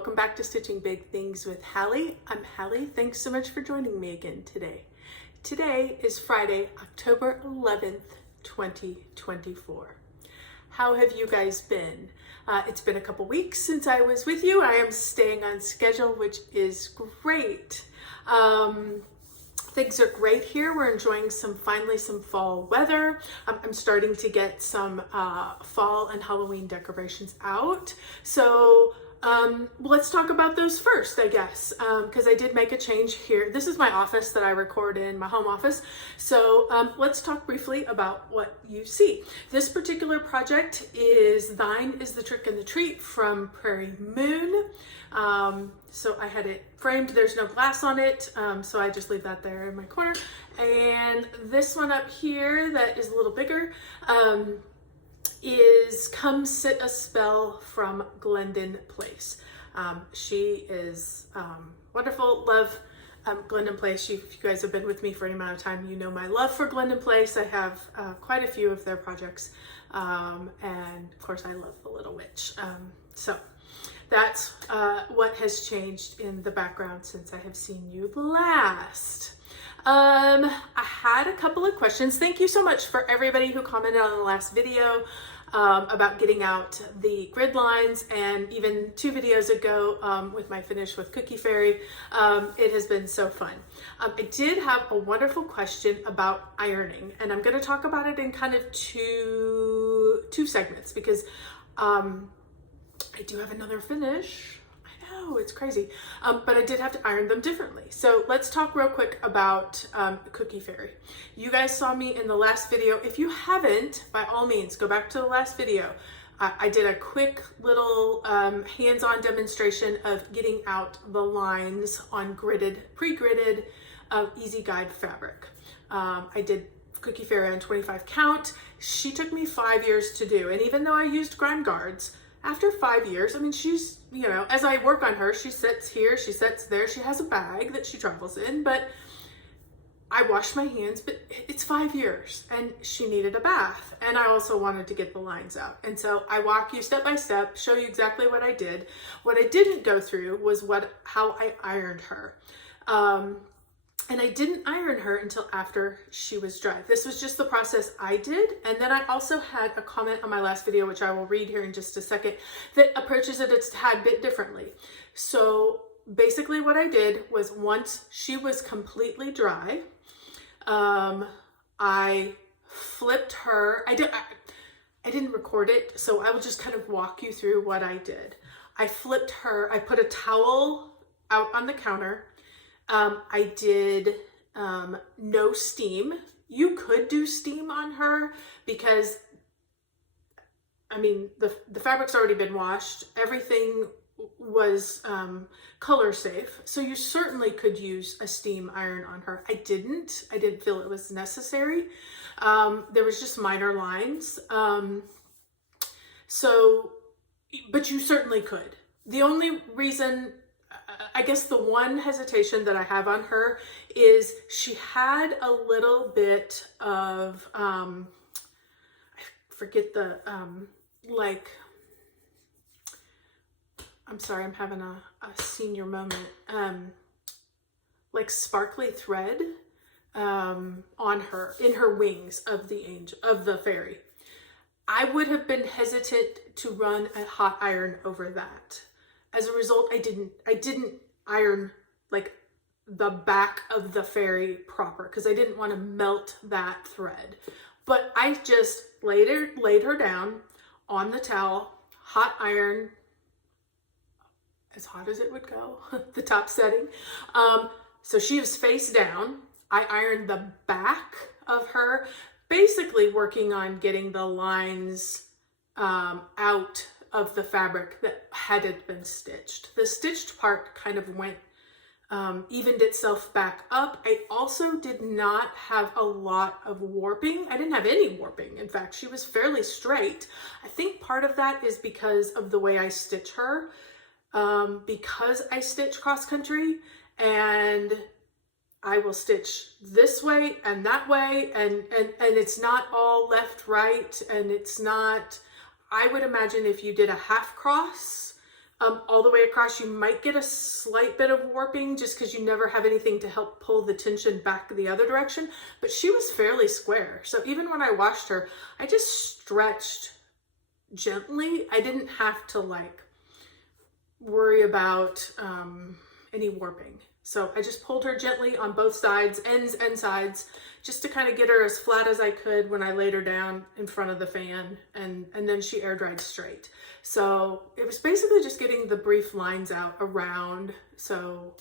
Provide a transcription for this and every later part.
welcome back to Stitching Big Things with Hallie. I'm Hallie. Thanks so much for joining me again today. Today is Friday, October 11th, 2024. How have you guys been? It's been a couple weeks since I was with you. I am staying on schedule, which is great. Things are great here. We're enjoying finally some fall weather. I'm starting to get some fall and Halloween decorations out. So let's talk about those first, I guess, because I did make a change here. This is my office that I record in, my home office. So let's talk briefly about what you see. This particular project is Thine is the Trick and the Treat from Prairie Moon. So I had it framed. There's no glass on it, so I just leave that there in my corner. And this one up here that is a little bigger is Come Sit a Spell from Glendon Place. She is wonderful. Love Glendon Place. If you guys have been with me for any amount of time, you know my love for Glendon Place. I have quite a few of their projects, and of course I love the Little Witch. So that's what has changed in the background since I have seen you last. I had a couple of questions. Thank you so much for everybody who commented on the last video about getting out the grid lines, and even 2 videos ago with my finish with Cookie Fairy. It has been so fun. I did have a wonderful question about ironing, and I'm going to talk about it in kind of two segments because I do have another finish. I know, it's crazy. But I did have to iron them differently. So let's talk real quick about Cookie Fairy. You guys saw me in the last video. If you haven't, by all means, go back to the last video. I did a quick little hands-on demonstration of getting out the lines on pre-gridded Easy Guide fabric. I did Cookie Fairy on 25 count. She took me 5 years to do. And even though I used grime guards, after 5 years, I mean, she's, you know, as I work on her, she sits here, she sits there, she has a bag that she travels in, but I wash my hands, but it's 5 years and she needed a bath. And I also wanted to get the lines out. And so I walk you step by step, show you exactly what I did. What I didn't go through was how I ironed her. And I didn't iron her until after she was dry. This was just the process I did. And then I also had a comment on my last video, which I will read here in just a second, that approaches it a tad bit differently. So basically what I did was, once she was completely dry, I flipped her. I didn't record it, so I will just kind of walk you through what I did. I flipped her. I put a towel out on the counter. I did no steam. You could do steam on her because, I mean, the fabric's already been washed. Everything was color safe. So you certainly could use a steam iron on her. I didn't feel it was necessary. There was just minor lines. But you certainly could. The only reason, I guess the one hesitation that I have on her is she had a little bit of, I forget the, I'm sorry, I'm having a senior moment, like sparkly thread on her, in her wings of the fairy. I would have been hesitant to run a hot iron over that. As a result, I didn't iron like the back of the fairy proper because I didn't want to melt that thread. But I just laid her down on the towel, hot iron, as hot as it would go, the top setting. So she was face down. I ironed the back of her, basically working on getting the lines out of the fabric that hadn't been stitched. The stitched part kind of went, evened itself back up. I also did not have a lot of warping. I didn't have any warping. In fact, she was fairly straight. I think part of that is because of the way I stitch her, because I stitch cross country, and I will stitch this way and that way, and it's not all left, right, and it's not, I would imagine if you did a half cross, all the way across. You might get a slight bit of warping just because you never have anything to help pull the tension back the other direction, but she was fairly square. So even when I washed her, I just stretched gently. I didn't have to like worry about any warping. So I just pulled her gently on both sides, ends and sides, just to kind of get her as flat as I could when I laid her down in front of the fan, and then she air dried straight. So it was basically just getting the brief lines out around. So,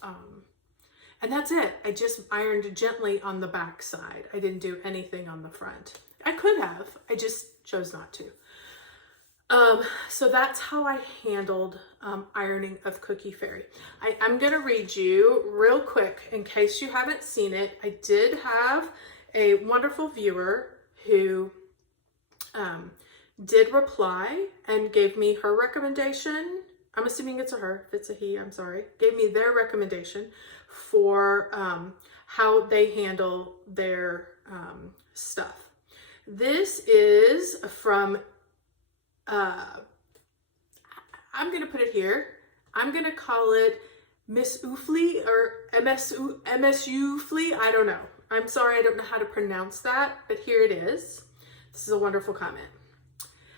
and that's it. I just ironed gently on the back side. I didn't do anything on the front. I could have, I just chose not to. So that's how I handled ironing of Cookie Fairy. I'm going to read you real quick in case you haven't seen it. I did have a wonderful viewer who did reply and gave me her recommendation. I'm assuming it's a her. If it's a he, I'm sorry. Gave me their recommendation for how they handle their stuff. This is from I'm going to put it here. I'm going to call it Miss Oofley or MSU Flea. I don't know. I'm sorry. I don't know how to pronounce that, but here it is. This is a wonderful comment.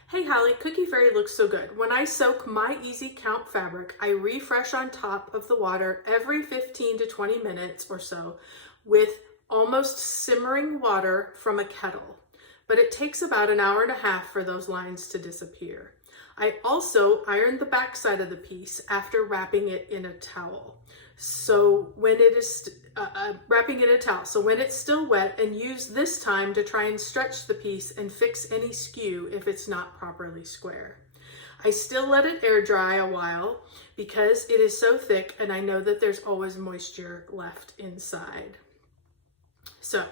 Hey Hallie, Cookie Fairy looks so good. When I soak my Easy Count fabric, I refresh on top of the water every 15 to 20 minutes or so with almost simmering water from a kettle. But it takes about an hour and a half for those lines to disappear. I also iron the back side of the piece after wrapping it in a towel. So when it is wrapping it in a towel, so when it's still wet, and use this time to try and stretch the piece and fix any skew if it's not properly square. I still let it air dry a while because it is so thick and I know that there's always moisture left inside. So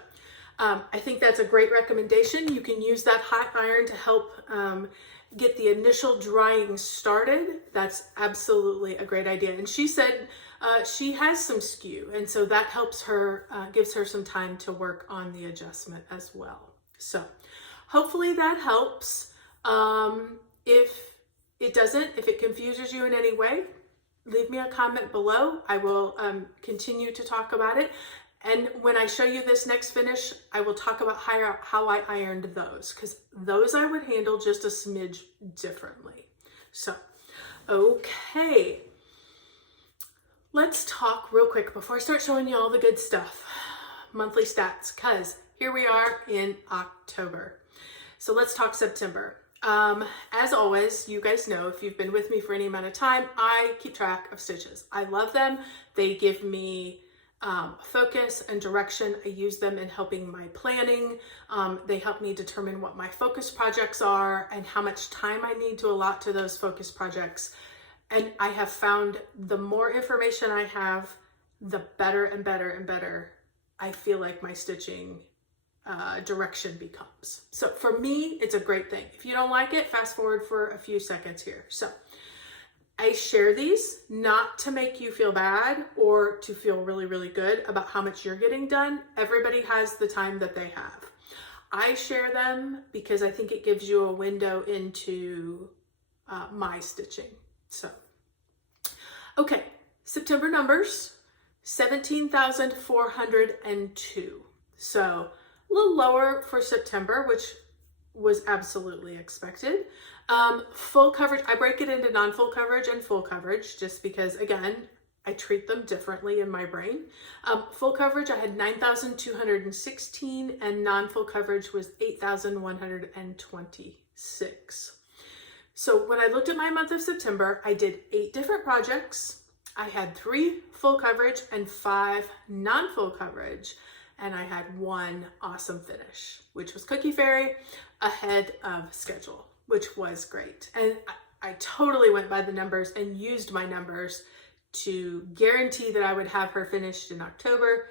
I think that's a great recommendation. You can use that hot iron to help get the initial drying started. That's absolutely a great idea. And she said she has some skew, and so that helps her, gives her some time to work on the adjustment as well. So hopefully that helps. If it doesn't, if it confuses you in any way, leave me a comment below. I will continue to talk about it. And when I show you this next finish, I will talk about how I ironed those, because those I would handle just a smidge differently. So, okay. Let's talk real quick before I start showing you all the good stuff. Monthly stats, because here we are in October. So let's talk September. As always, you guys know, if you've been with me for any amount of time, I keep track of stitches. I love them. They give me focus and direction. I use them in helping my planning. They help me determine what my focus projects are and how much time I need to allot to those focus projects. And I have found the more information I have, the better and better and better I feel like my stitching direction becomes. So for me, it's a great thing. If you don't like it, fast forward for a few seconds here. So I share these not to make you feel bad or to feel really, really good about how much you're getting done. Everybody has the time that they have. I share them because I think it gives you a window into my stitching. So, okay, September numbers, 17,402. So a little lower for September, which was absolutely expected. Full coverage, I break it into non-full coverage and full coverage just because, again, I treat them differently in my brain. Full coverage, I had 9,216 and non-full coverage was 8,126. So when I looked at my month of September, I did 8 different projects. I had 3 full coverage and 5 non-full coverage. And I had 1 awesome finish, which was Cookie Fairy ahead of schedule, which was great. And I totally went by the numbers and used my numbers to guarantee that I would have her finished in October.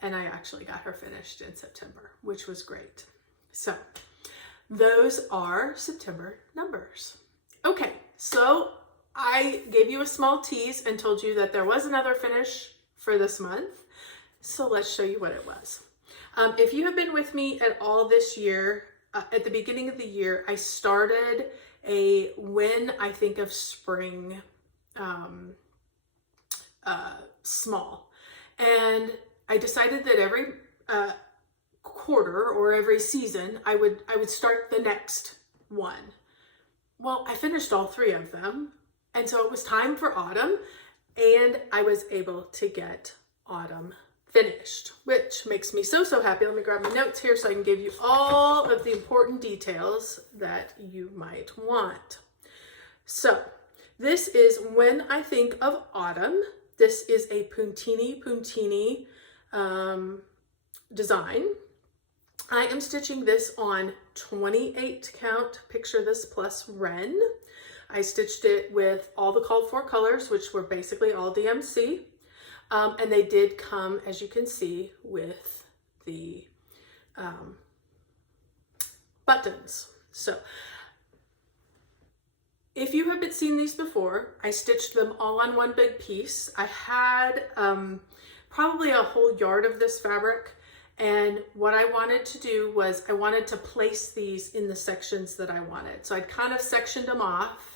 And I actually got her finished in September, which was great. So those are September numbers. Okay, so I gave you a small tease and told you that there was another finish for this month. So let's show you what it was. If you have been with me at all this year, at the beginning of the year, I started a when I think of spring small. And I decided that every quarter or every season, I would start the next one. Well, I finished all 3 of them. And so it was time for autumn, and I was able to get autumn finished, which makes me so, so happy. Let me grab my notes here so I can give you all of the important details that you might want. So this is when I think of autumn. This is a puntini design. I am stitching this on 28 count, picture this plus Ren. I stitched it with all the called for colors, which were basically all DMC. And they did come, as you can see, with the buttons. So if you haven't seen these before, I stitched them all on one big piece. I had probably a whole yard of this fabric. And what I wanted to do was I wanted to place these in the sections that I wanted. So I'd kind of sectioned them off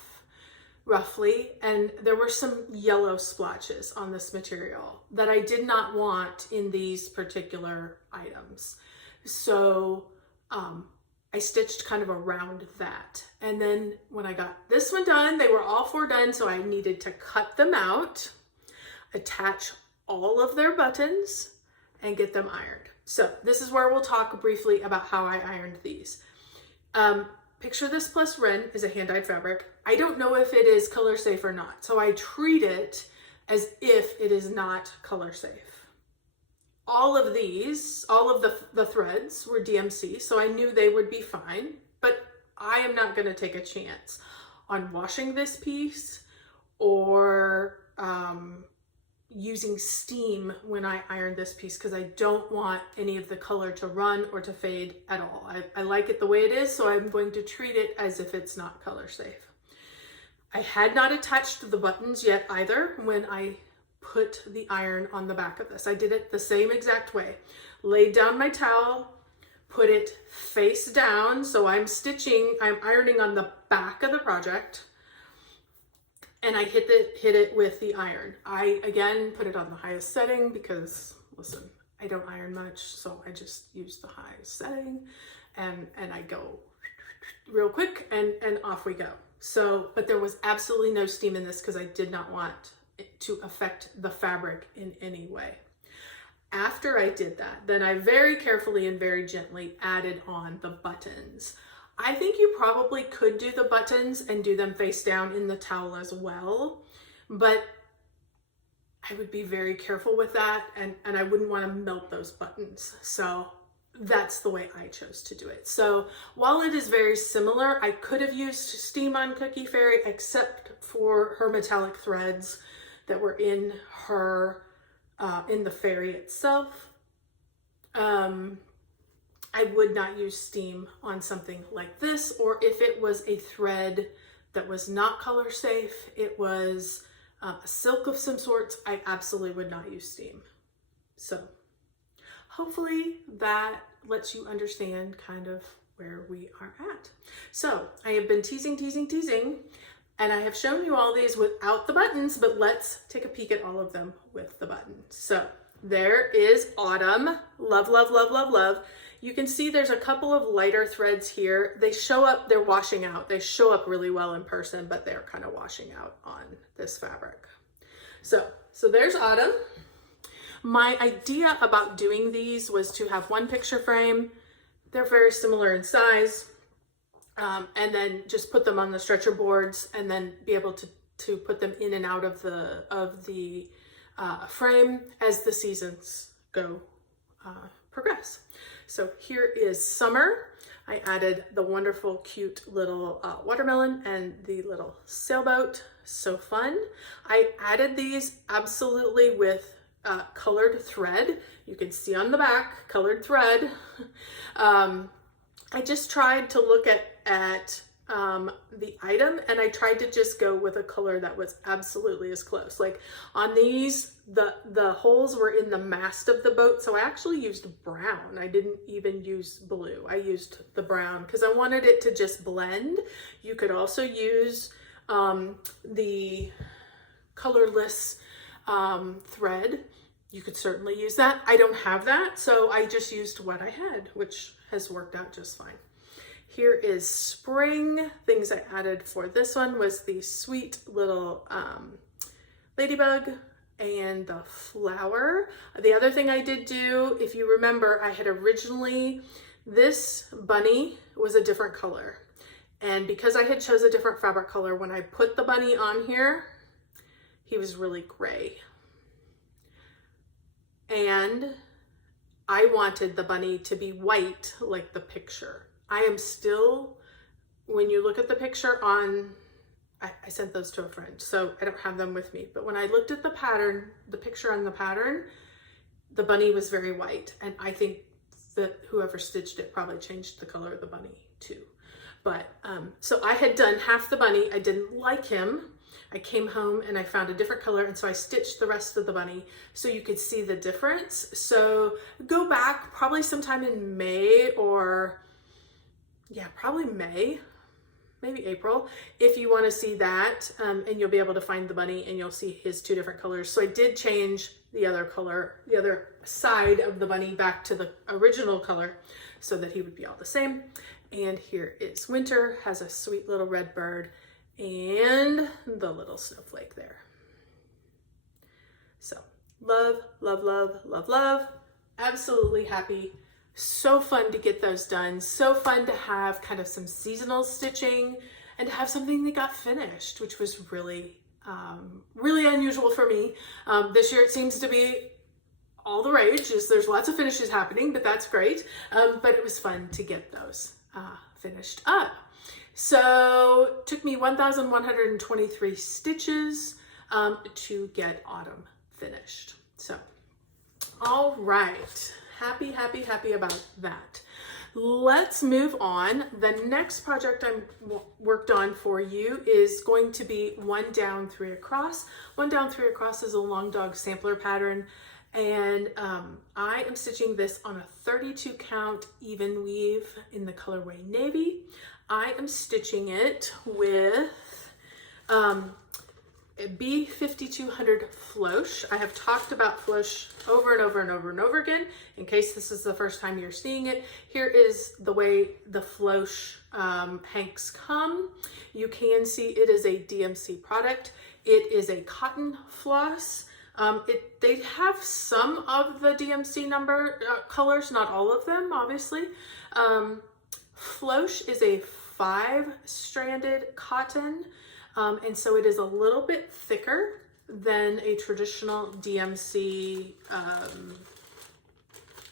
roughly, and there were some yellow splotches on this material that I did not want in these particular items. So I stitched kind of around that. And then when I got this one done, they were all 4 done, so I needed to cut them out, attach all of their buttons, and get them ironed. So this is where we'll talk briefly about how I ironed these. Picture this plus Ren is a hand-dyed fabric. I don't know if it is color safe or not, so I treat it as if it is not color safe. All of these, all of the threads were DMC, so I knew they would be fine, but I am not gonna take a chance on washing this piece or using steam when I iron this piece, because I don't want any of the color to run or to fade at all. I like it the way it is, so I'm going to treat it as if it's not color safe. I had not attached the buttons yet either when I put the iron on the back of this. I did it the same exact way. Laid down my towel, put it face down, so I'm ironing on the back of the project, and I hit it with the iron. I, again, put it on the highest setting because, listen, I don't iron much, so I just use the highest setting, and I go real quick, and off we go. So, but there was absolutely no steam in this because I did not want it to affect the fabric in any way. After I did that, then I very carefully and very gently added on the buttons. I think you probably could do the buttons and do them face down in the towel as well, but I would be very careful with that, and I wouldn't want to melt those buttons. So that's the way I chose to do it. So while it is very similar, I could have used steam on Cookie Fairy except for her metallic threads that were in her, in the fairy itself. I would not use steam on something like this, or if it was a thread that was not color safe, it was a silk of some sorts, I absolutely would not use steam. So hopefully that lets you understand kind of where we are at. So I have been teasing, and I have shown you all these without the buttons, but let's take a peek at all of them with the buttons. So there is Autumn. Love, love, love, love, love. You can see there's a couple of lighter threads here. They show up, they're washing out. They show up really well in person, but they're kind of washing out on this fabric. So there's Autumn. My idea about doing these was to have one picture frame. They're very similar in size. And then just put them on the stretcher boards and then be able to put them in and out of the frame as the seasons go progress. So here is summer. I added the wonderful, cute little watermelon and the little sailboat. So fun. I added these absolutely with colored thread. You can see on the back, colored thread. I just tried to look at the item, and I tried to just go with a color that was absolutely as close. Like on these, the holes were in the mast of the boat, so I actually used brown. I didn't even use blue. I used the brown because I wanted it to just blend. You could also use the colorless thread, you could certainly use that. I don't have that, so I just used what I had, which has worked out just fine. Here is spring. Things I added for this one was the sweet little ladybug and the flower. The other thing I did do, if you remember, I had originally, this bunny was a different color. And because I had chose a different fabric color, when I put the bunny on here, he was really gray. And I wanted the bunny to be white like the picture. I am still, when you look at the picture on, I sent those to a friend, so I don't have them with me. But when I looked at the pattern, the picture on the pattern, the bunny was very white. And I think that whoever stitched it probably changed the color of the bunny too. But, so I had done half the bunny. I didn't like him. I came home and I found a different color, and so I stitched the rest of the bunny so you could see the difference. So go back probably sometime in May, or yeah, probably May, maybe April, if you want to see that, and you'll be able to find the bunny and you'll see his two different colors. So I did change the other color, the other side of the bunny back to the original color so that he would be all the same. And here is winter, has a sweet little red bird and the little snowflake there. So love, love, love, love, love. Absolutely happy. So fun to get those done. So fun to have kind of some seasonal stitching and to have something that got finished, which was really, really unusual for me. This year it seems to be all the rage. There's lots of finishes happening, but that's great. But it was fun to get those finished up. So it took me 1,123 stitches to get autumn finished. So, all right. Happy, happy, happy about that. Let's move on. The next project I'm worked on for you is going to be 1 down, 3 across. 1 down, 3 across is a long dog sampler pattern. And I am stitching this on a 32 count even weave in the colorway navy. I am stitching it with a B5200 Flosh. I have talked about Flosh over and over and over and over again. In case this is the first time you're seeing it, here is the way the Flosh hanks come. You can see it is a DMC product. It is a cotton floss. They have some of the DMC number colors, not all of them, obviously. Flosh is a 5-stranded cotton, and so it is a little bit thicker than a traditional DMC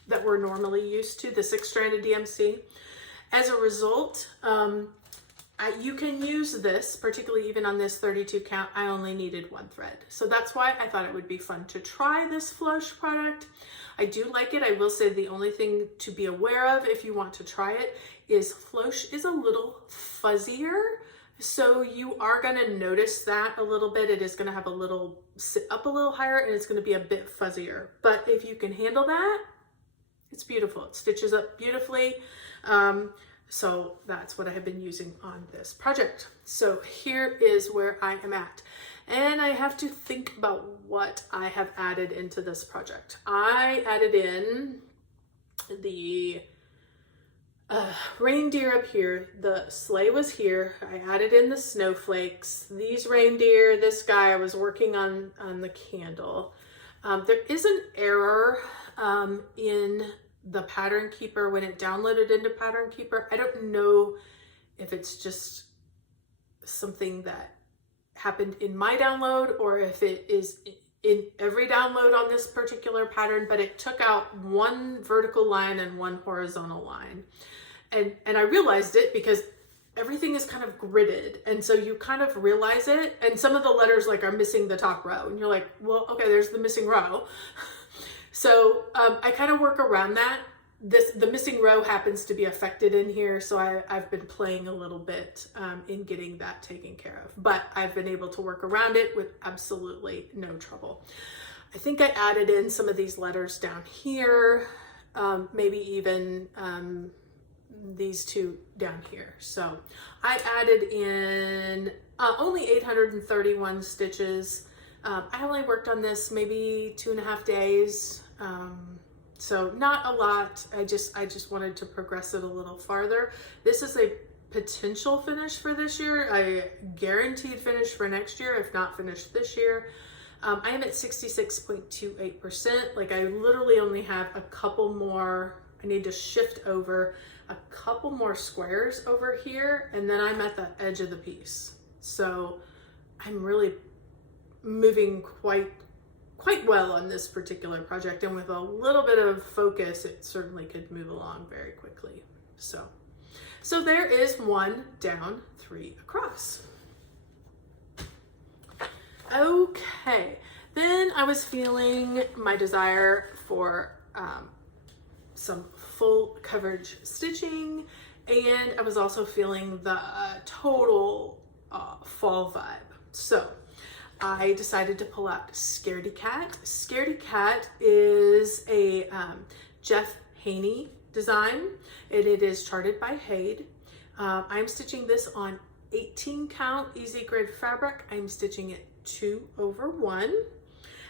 that we're normally used to, the 6-stranded DMC. As a result, you can use this, particularly even on this 32 count, I only needed 1 thread. So that's why I thought it would be fun to try this Flosh product. I do like it. I will say the only thing to be aware of if you want to try it is Flosh is a little fuzzier. So you are gonna notice that a little bit. It is gonna have a little, sit up a little higher, and it's gonna be a bit fuzzier. But if you can handle that, it's beautiful. It stitches up beautifully. So that's what I have been using on this project. So here is where I am at. And I have to think about what I have added into this project. I added in the reindeer up here. The sleigh was here. I added in the snowflakes. These reindeer, this guy, I was working on the candle. There is an error in the Pattern Keeper when it downloaded into Pattern Keeper. I don't know if it's just something that happened in my download or if it is in every download on this particular pattern, but it took out 1 vertical line and 1 horizontal line. And I realized it because everything is kind of gridded. And so you kind of realize it. And some of the letters like are missing the top row. And you're like, well, okay, there's the missing row. So I kind of work around that. The missing row happens to be affected in here, so I've been playing a little bit in getting that taken care of. But I've been able to work around it with absolutely no trouble. I think I added in some of these letters down here, maybe even these 2 down here. So I added in only 831 stitches. I only worked on this maybe 2.5 days. So not a lot. I just wanted to progress it a little farther. This is a potential finish for this year. I guaranteed finish for next year, if not finished this year. I am at 66.28%. Like I literally only have a couple more. I need to shift over a couple more squares over here, and then I'm at the edge of the piece. So I'm really moving quite well on this particular project, and with a little bit of focus, it certainly could move along very quickly. So there is 1 down, 3 across. Okay, then I was feeling my desire for some full coverage stitching, and I was also feeling the total fall vibe. So I decided to pull out Scaredy Cat. Scaredy Cat is a Jeff Haney design, and it is charted by Haid. I'm stitching this on 18 count easy grid fabric. I'm stitching it 2/1,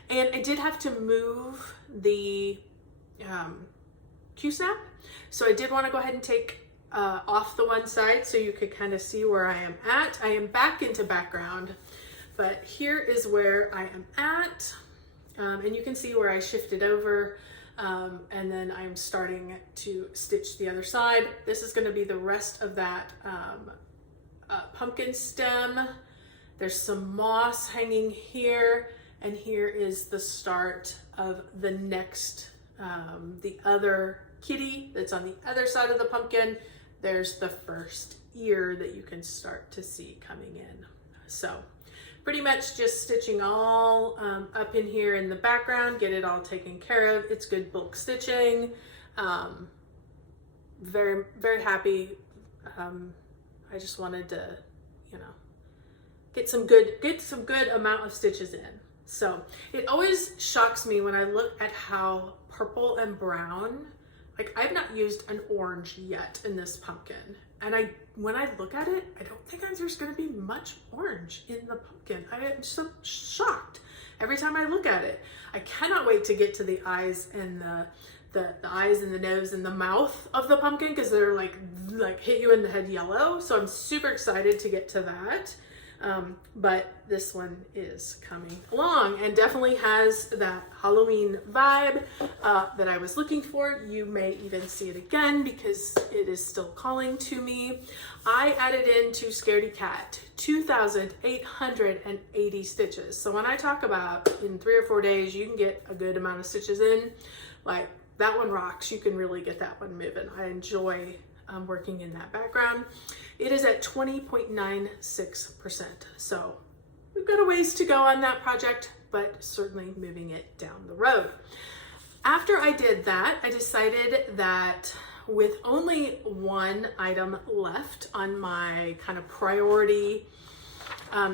and I did have to move the Q-snap, so I did want to go ahead and take off the one side so you could kind of see where I am at. I am back into background, but here is where I am at, and you can see where I shifted over, and then I'm starting to stitch the other side. This is going to be the rest of that pumpkin stem. There's some moss hanging here, and here is the start of the next, the other kitty that's on the other side of the pumpkin. There's the first ear that you can start to see coming in. So pretty much just stitching all up in here in the background, get it all taken care of. It's good bulk stitching. Very, very happy. I just wanted to, you know, get some good amount of stitches in. So it always shocks me when I look at how purple and brown, like I've not used an orange yet in this pumpkin. And when I look at it, I don't think there's gonna be much orange in the pumpkin. I am so shocked every time I look at it. I cannot wait to get to the eyes and the eyes and the nose and the mouth of the pumpkin, because they're like hit you in the head yellow. So I'm super excited to get to that. But this one is coming along and definitely has that Halloween vibe that I was looking for. You may even see it again because it is still calling to me. I added into Scaredy Cat 2,880 stitches. So when I talk about in 3 or 4 days, you can get a good amount of stitches in, like that one rocks. You can really get that one moving. I enjoy working in that background. It is at 20.96%. So we've got a ways to go on that project, but certainly moving it down the road. After I did that, I decided that with only one item left on my kind of priority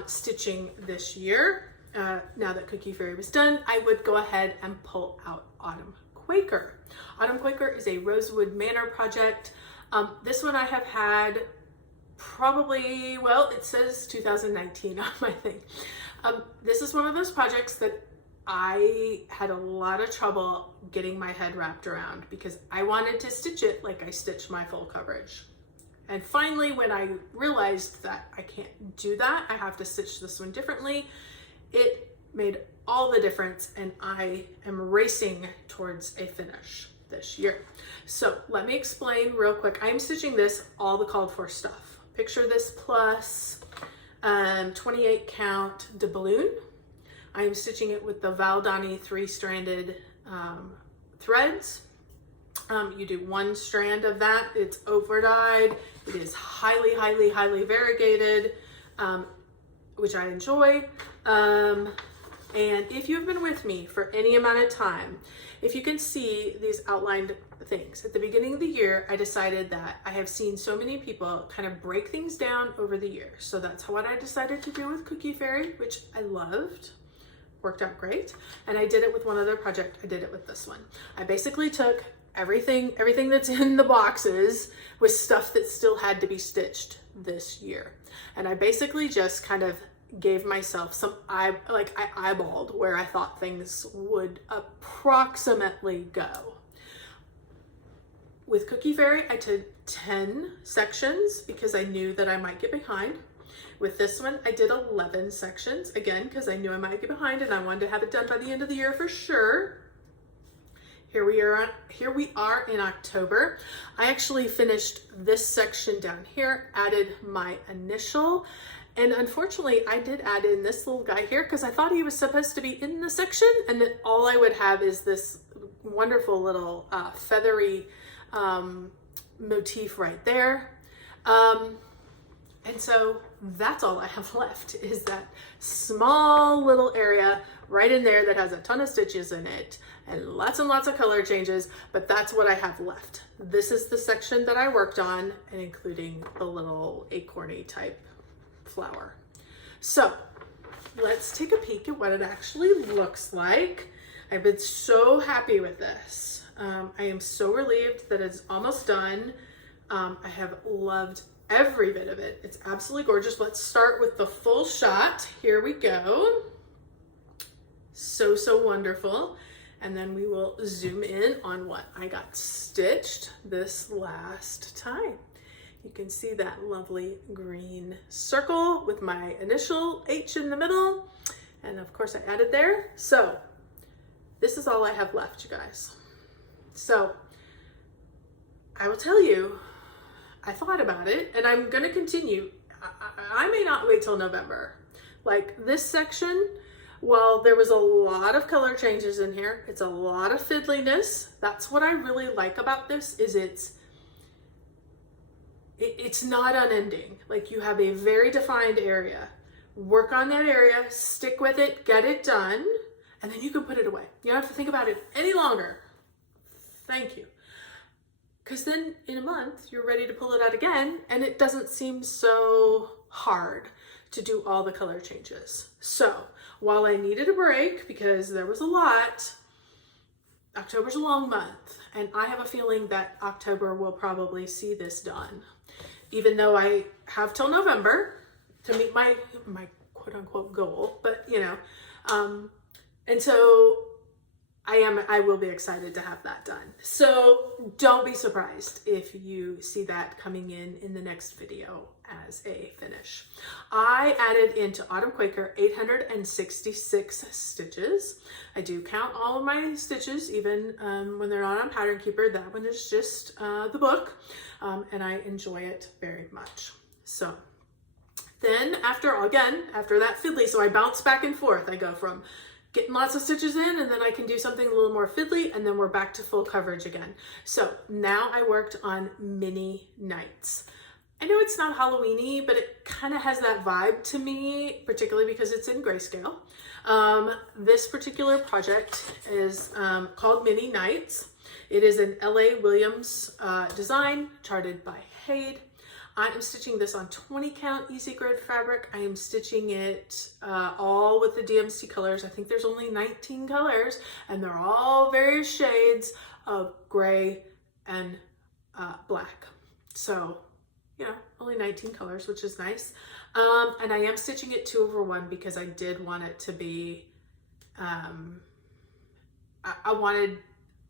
stitching this year, now that Cookie Fairy was done, I would go ahead and pull out Autumn Quaker. Autumn Quaker is a Rosewood Manor project. This one I have had probably, well, it says 2019 on my thing. This is one of those projects that I had a lot of trouble getting my head wrapped around because I wanted to stitch it like I stitched my full coverage. And finally, when I realized that I can't do that, I have to stitch this one differently, it made all the difference, and I am racing towards a finish this year. So let me explain real quick. I'm stitching this all the called for stuff. Picture this plus 28 count doubloon. I'm stitching it with the Valdani 3-stranded threads. You do one strand of that. It's over dyed. It is highly, highly, highly variegated, which I enjoy. And if you've been with me for any amount of time, if you can see these outlined things, at the beginning of the year, I decided that I have seen so many people kind of break things down over the year. So that's what I decided to do with Cookie Fairy, which I loved. Worked out great. And I did it with one other project. I did it with this one. I basically took everything that's in the boxes with stuff that still had to be stitched this year. And I basically just kind of gave myself some I eyeballed where I thought things would approximately go. With Cookie Fairy, I did 10 sections because I knew that I might get behind. With this one, I did 11 sections, again, because I knew I might get behind and I wanted to have it done by the end of the year for sure. Here we are in October. I actually finished this section down here, added my initial, and unfortunately I did add in this little guy here because I thought he was supposed to be in the section, and then all I would have is this wonderful little feathery motif right there. And so that's all I have left, is that small little area right in there that has a ton of stitches in it and lots of color changes, but that's what I have left. This is the section that I worked on, and including the little acorny type flower. So let's take a peek at what it actually looks like. I've been so happy with this. I am so relieved that it's almost done. I have loved every bit of it. It's absolutely gorgeous. Let's start with the full shot. Here we go. So wonderful. And then we will zoom in on what I got stitched this last time. You can see that lovely green circle with my initial H in the middle. And of course I added there. So this is all I have left, you guys. So I will tell you, I thought about it and I'm gonna continue. I may not wait till November. Like this section, while there was a lot of color changes in here, it's a lot of fiddliness. That's what I really like about this, is it's not unending. Like you have a very defined area. Work on that area, stick with it, get it done, and then you can put it away. You don't have to think about it any longer. Thank you. Because then in a month, you're ready to pull it out again, and it doesn't seem so hard to do all the color changes. So while I needed a break because there was a lot, October's a long month, and I have a feeling that October will probably see this done. Even though I have till November to meet my quote unquote goal, but you know, and so I will be excited to have that done. So don't be surprised if you see that coming in the next video as a finish. I added into Autumn Quaker 866 stitches. I do count all of my stitches, even when they're not on Pattern Keeper. That one is just the book, and I enjoy it very much. So then after that fiddly, so I bounce back and forth. I go from getting lots of stitches in, and then I can do something a little more fiddly, and then we're back to full coverage again. So now I worked on mini nights. I know it's not Halloween-y, but it kind of has that vibe to me, particularly because it's in grayscale. This particular project is called Mini Nights. It is an L.A. Williams design, charted by Haid. I am stitching this on 20 count easy grid fabric. I am stitching it all with the DMC colors. I think there's only 19 colors, and they're all various shades of gray and black. So, you know, only 19 colors, which is nice. And I am stitching it 2/1 because I did want it to be, I wanted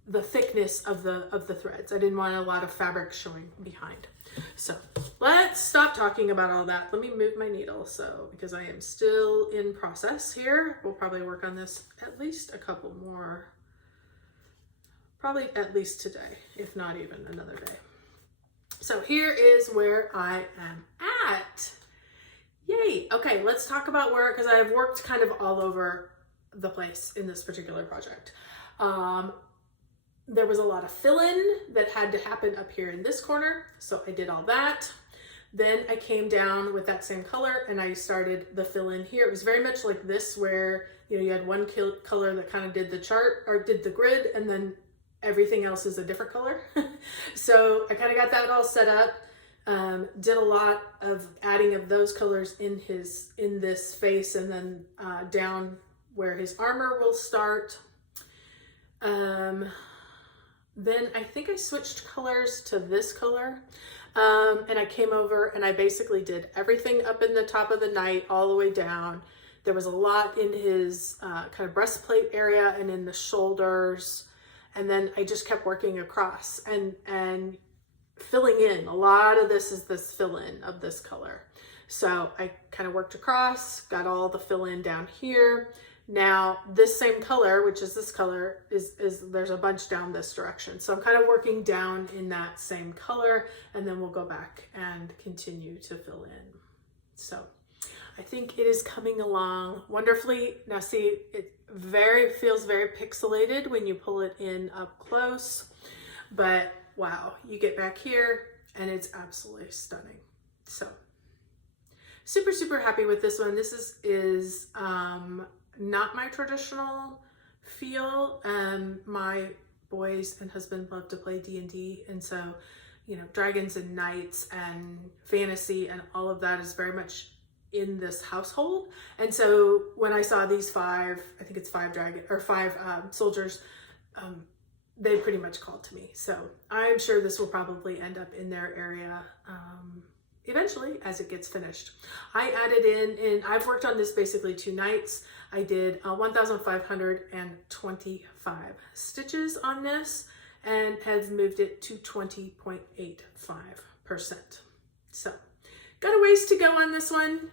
the thickness of the threads. I didn't want a lot of fabric showing behind. So let's stop talking about all that. Let me move my needle, because I am still in process here. We'll probably work on this at least a couple more, probably at least today, if not even another day. So here is where I am at. Yay. Okay, let's talk about where, because I've worked kind of all over the place in this particular project. There was a lot of fill-in that had to happen up here in this corner, so I did all that. Then I came down with that same color and I started the fill-in here. It was very much like this, where you had one color that kind of did the chart or did the grid, and then everything else is a different color. So I kind of got that all set up. Did a lot of adding of those colors in this face, and then down where his armor will start. then I think I switched colors to this color. And I came over and I basically did everything up in the top of the night all the way down. There was a lot in his kind of breastplate area and in the shoulders. And then I just kept working across and filling in. A lot of this is this fill in of this color. So I kind of worked across, got all the fill in down here. Now this same color, which is this color, is there's a bunch down this direction. So I'm kind of working down in that same color, and then we'll go back and continue to fill in. So I think it is coming along wonderfully. Now see, it feels very pixelated when you pull it in up close, but wow, you get back here and it's absolutely stunning. So super, super happy with this one. This is not my traditional feel. My boys and husband love to play D&D, and so, you know, dragons and knights and fantasy and all of that is very much in this household. And so when I saw these five, I think it's five soldiers, they pretty much called to me. So I'm sure this will probably end up in their area eventually as it gets finished. I added in I've worked on this basically 2 nights. I did 1,525 stitches on this and have moved it to 20.85%. So got a ways to go on this one.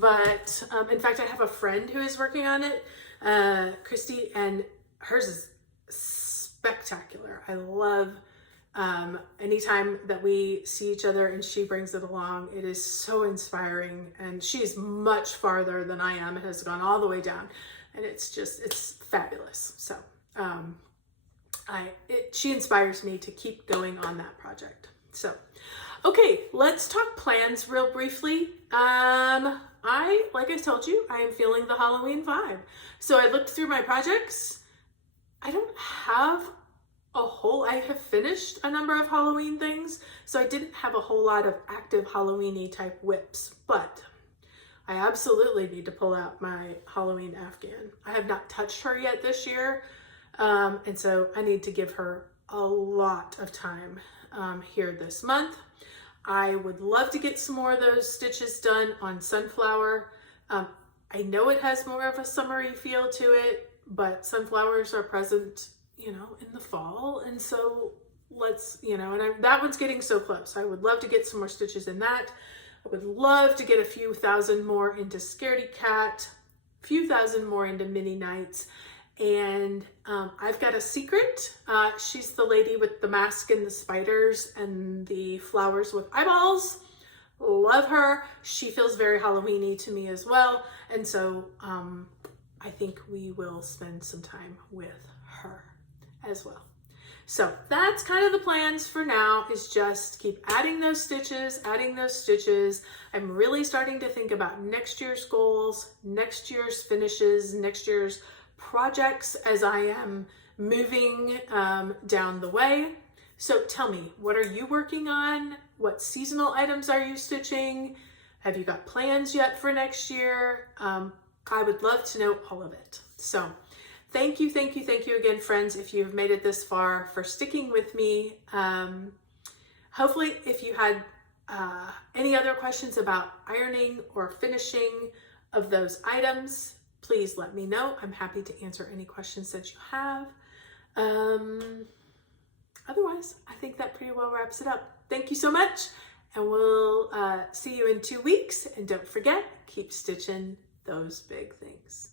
But in fact, I have a friend who is working on it, Christy, and hers is spectacular. I love anytime that we see each other and she brings it along. It is so inspiring, and she's much farther than I am. It has gone all the way down, and it's fabulous. So she inspires me to keep going on that project. So okay, let's talk plans real briefly. Like I told you, I am feeling the Halloween vibe. So I looked through my projects. I don't have I have finished a number of Halloween things, so I didn't have a whole lot of active Halloween-y type whips, but I absolutely need to pull out my Halloween Afghan. I have not touched her yet this year, and so I need to give her a lot of time here this month. I would love to get some more of those stitches done on Sunflower. I know it has more of a summery feel to it, but sunflowers are present, you know, in the fall. And so let's, you know, that one's getting so close. I would love to get some more stitches in that. I would love to get a few thousand more into Scaredy Cat, a few thousand more into Mini Nights. And I've got a secret. She's the lady with the mask and the spiders and the flowers with eyeballs. Love her. She feels very Halloween-y to me as well. And so I think we will spend some time with her as well. So that's kind of the plans for now, is just keep adding those stitches, I'm really starting to think about next year's goals, next year's finishes, next year's projects as I am moving down the way. So tell me, what are you working on? What seasonal items are you stitching? Have you got plans yet for next year? I would love to know all of it. So thank you again, friends, if you've made it this far, for sticking with me. Hopefully, if you had any other questions about ironing or finishing of those items, please let me know. I'm happy to answer any questions that you have. Otherwise, I think that pretty well wraps it up. Thank you so much, and we'll see you in 2 weeks. And don't forget, keep stitching those big things.